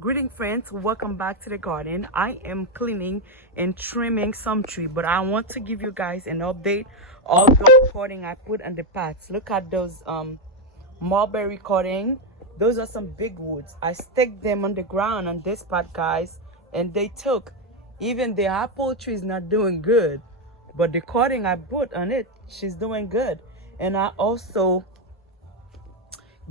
Greeting friends, welcome back to the garden. I am cleaning and trimming some tree, but I want to give you guys an update of the cutting I put on the pots. Look at those mulberry cutting. Those are some big woods. I stick them on the ground on this pot, guys, and they took. Even the apple tree is not doing good, but the cutting I put on it, she's doing good. And I also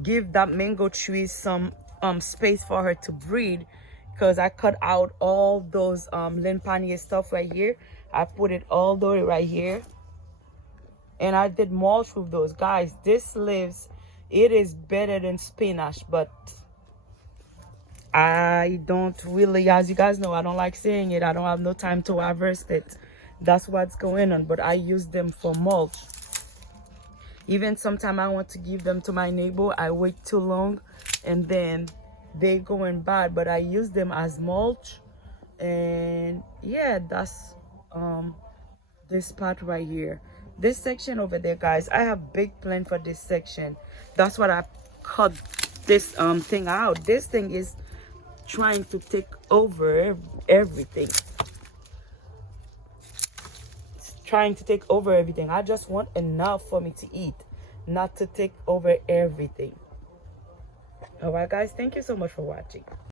give that mango tree some space for her to breed, because I cut out all those Limpania stuff right here. I put it all the way right here, and I did mulch with those, guys. This leaves, it is better than spinach, but I don't really, as you guys know, I don't like saying it, I don't have no time to harvest it. That's what's going on, but I use them for mulch. Even sometimes I want to give them to my neighbor, I wait too long and then they going bad, but I use them as mulch. And yeah, that's this part right here, this section over there, guys. I have big plan for this section. That's what I cut this thing out. This thing is trying to take over everything. Trying to take over everything. I just want enough for me to eat, not to take over everything. All right, guys, thank you so much for watching.